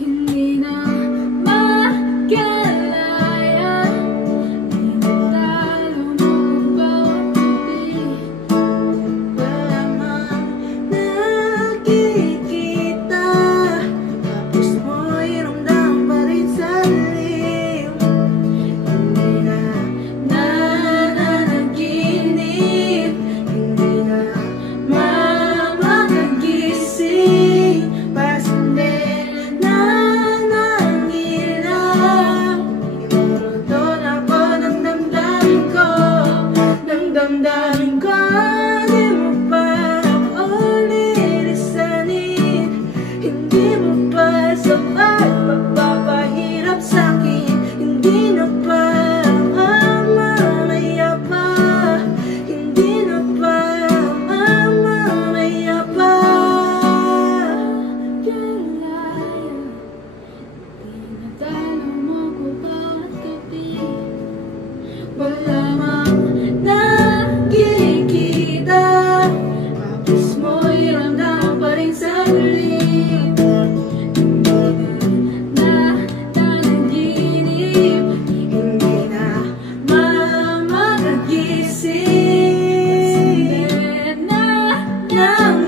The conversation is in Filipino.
Hindi na makalaya, tinatalo mo bawat ngiti. Wala mang nakikita, tapos mo'y ramdam pa rin sa liw. Hindi na nananaginip, hindi na mamakagising, pasundin na ng ilaw. Inuruton ako ng damdamin ko, ng damdamin ko. Di mo pa ako lilisanin, hindi mo pa sapat pagpapahirap sa'kin. Hindi na pa mamamaya pa, hindi na pa mamamaya pa. Kalaya, tinatalo mo ko bawat gabi. Wala mang nakikita, tapos mo'y ramdam pa rin sa liw. Nananaginip, Hindi na mamakagising, hindi na ng